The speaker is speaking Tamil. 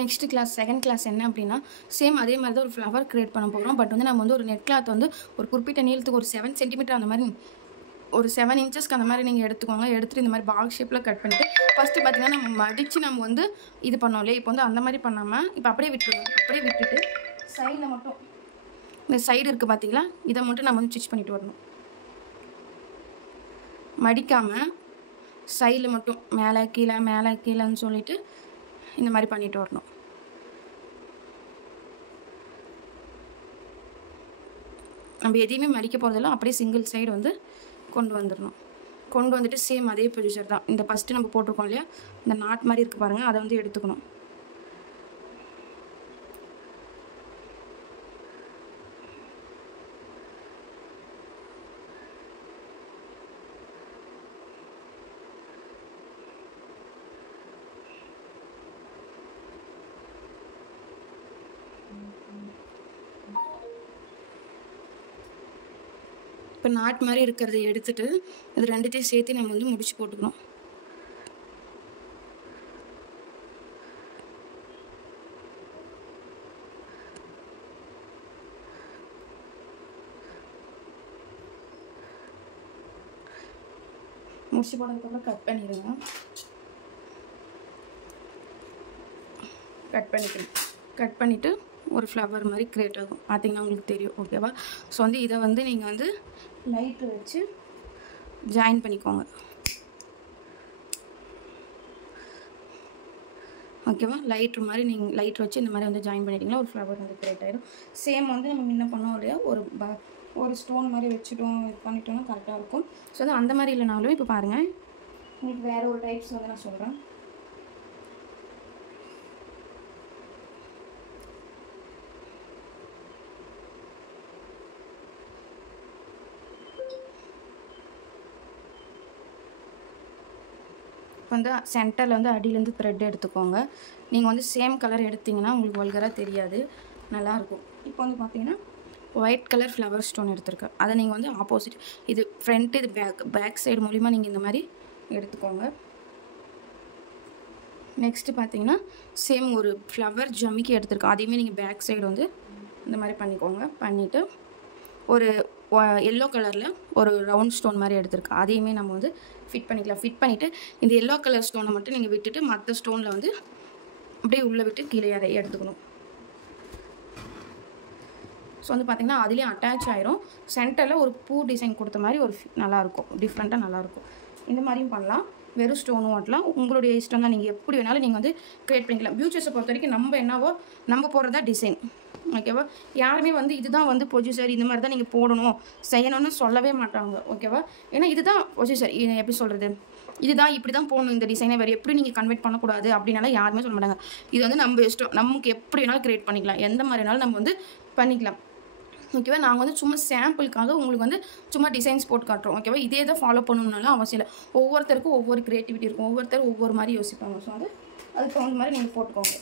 நெக்ஸ்ட் கிளாஸ் செகண்ட் கிளாஸ் என்ன அப்படின்னா சேம் அதே மாதிரி தான் ஒரு ஃப்ளவர் கிரியேட் பண்ண போகிறோம். பட் வந்து நம்ம வந்து ஒரு நெட் கிளாத் வந்து ஒரு குறிப்பிட்ட நீளத்துக்கு ஒரு 7 சென்டிமீட்டர் அந்த மாதிரி ஒரு 7 இன்ச்சஸ்க்கு அந்த மாதிரி நீங்கள் எடுத்துக்கோங்க. எடுத்துகிட்டு இந்த மாதிரி பாக்ஸ் ஷேப்பில் கட் பண்ணிவிட்டு ஃபஸ்ட்டு பார்த்தீங்கன்னா நம்ம மடித்து நம்ம வந்து இது பண்ணோம் இல்லையா, இப்போ வந்து அந்த மாதிரி பண்ணாமல் இப்போ அப்படியே விட்டுருவோம். அப்படியே விட்டுட்டு சைடில் மட்டும் இந்த சைடு இருக்குது பார்த்தீங்களா, இதை மட்டும் நம்ம வந்து ஸ்டிச் பண்ணிட்டு வரணும். மடிக்காமல் சைடில் மட்டும் மேலே கீழேன்னு சொல்லிவிட்டு இந்த மாதிரி பண்ணிட்டு வரணும். நம்ம எதையுமே மடிக்க போகிறதில்ல, அப்படியே சிங்கிள் சைடு வந்து கொண்டு வந்துடணும். கொண்டு வந்துட்டு சேம் அதே ப்ரொசீஜர் தான். இந்த ஃபஸ்ட்டு நம்ம போட்டிருக்கோம் இல்லையா, இந்த நாட் மாதிரி இருக்குது பாருங்கள், அதை வந்து எடுத்துக்கணும். இப்போ நாட் மாதிரி இருக்கிறத எடுத்துகிட்டு இது ரெண்டுத்தையும் சேர்த்து நம்ம வந்து முடிச்சு போட்டுக்கணும். முடிச்சு போட்டதுக்கப்புறம் கட் பண்ணிடுங்க. கட் பண்ணிவிட்டு ஒரு ஃப்ளவர் மாதிரி க்ரியேட் ஆகும். பார்த்தீங்கன்னா உங்களுக்கு தெரியும். ஓகேவா? ஸோ வந்து இதை வந்து நீங்கள் வந்து லைட்டு வச்சு ஜாயின் பண்ணிக்கோங்க. ஓகேவா? லைட்ரு மாதிரி நீங்கள் லைட் வச்சு இந்த மாதிரி வந்து ஜாயின் பண்ணிட்டீங்கன்னா ஒரு ஃப்ளவர் வந்து க்ரியேட் ஆகிடும். சேம் வந்து நம்ம முன்ன பண்ணோம் இல்லையா, ஒரு ஸ்டோன் மாதிரி வச்சுட்டோம், இது பண்ணிட்டோம்னா கரெக்டாக இருக்கும். ஸோ வந்து அந்த மாதிரி இல்லைனாலும் இப்போ பாருங்கள், உங்களுக்கு வேறு ஒரு டைப்ஸ் வந்து நான் சொல்கிறேன். வந்து சென்டரில் வந்து அடியிலேருந்து த்ரெட் எடுத்துக்கோங்க. நீங்கள் வந்து சேம் கலர் எடுத்திங்கன்னா உங்களுக்கு வல்கராக தெரியாது, நல்லாயிருக்கும். இப்போ வந்து பார்த்தீங்கன்னா ஒயிட் கலர் ஃப்ளவர் ஸ்டோன் எடுத்துருக்கேன். அதை நீங்கள் வந்து ஆப்போசிட், இது ஃப்ரண்ட்டு, இது பேக் சைடு மூலிமா நீங்கள் இந்த மாதிரி எடுத்துக்கோங்க. நெக்ஸ்ட்டு பார்த்தீங்கன்னா சேம் ஒரு ஃப்ளவர் ஜமிக்கி எடுத்துருக்கேன். அதையுமே நீங்கள் பேக் சைடு வந்து இந்த மாதிரி பண்ணிக்கோங்க. பண்ணிவிட்டு ஒரு எல்லோ கலரில் ஒரு ரவுண்ட் ஸ்டோன் மாதிரி எடுத்துருக்கேன். அதையுமே நம்ம வந்து ஃபிட் பண்ணிக்கலாம். ஃபிட் பண்ணிவிட்டு இந்த எல்லோ கலர் ஸ்டோனை மட்டும் நீங்கள் விட்டுட்டு மற்ற ஸ்டோனில் வந்து அப்படியே உள்ளே விட்டு கீழே எடுத்துக்கணும். ஸோ வந்து பார்த்திங்கன்னா அதுலேயும் அட்டாச் ஆயிரும். சென்டரில் ஒரு பூ டிசைன் கொடுத்த மாதிரி ஒரு நல்லாயிருக்கும், டிஃப்ரெண்ட்டாக நல்லாயிருக்கும். இந்த மாதிரியும் பண்ணலாம், வெறும் ஸ்டோனும் வாட்டலாம். உங்களுடைய இஷ்டம் தான், நீங்கள் எப்படி வேணாலும் நீங்கள் வந்து க்ரியேட் பண்ணிக்கலாம். பியூச்சர்ஸை பொறுத்த வரைக்கும் நம்ம என்னவோ நம்ம போடுறதா டிசைன். ஓகேவா? யாருமே வந்து இதுதான் வந்து ப்ரொசீஜர், இந்த மாதிரி தான் நீங்கள் போடணும் செய்யணும்னு சொல்லவே மாட்டாங்க. ஓகேவா? ஏன்னா இதுதான் ப்ரொசீஜர், எப்படி சொல்கிறது, இதுதான் இப்படி தான் போகணும், இந்த டிசைனை வேறு எப்படி நீங்கள் கன்வெர்ட் பண்ணக்கூடாது அப்படின்னால யாருமே சொல்ல மாட்டாங்க. இது வந்து நம்ம இஷ்டம், நமக்கு எப்படி வேணாலும் க்ரியேட் பண்ணிக்கலாம், எந்த மாதிரி வேணாலும் நம்ம வந்து பண்ணிக்கலாம். ஓகேவா? நாங்கள் வந்து சும்மா சாம்பிளுக்காக உங்களுக்கு வந்து சும்மா டிசைன்ஸ் போட்டு காட்டுறோம். ஓகேவா? இதே தான் ஃபாலோ பண்ணணும்னாலும் அவசியம் இல்லை. ஒவ்வொருத்தருக்கும் ஒவ்வொரு க்ரியேட்டிவிட்டி இருக்கும், ஒவ்வொருத்தர் ஒவ்வொரு மாதிரி யோசிப்பாங்க. ஸோ வந்து அதுக்கு தகுந்த மாதிரி நீங்கள் போட்டுக்கோங்க.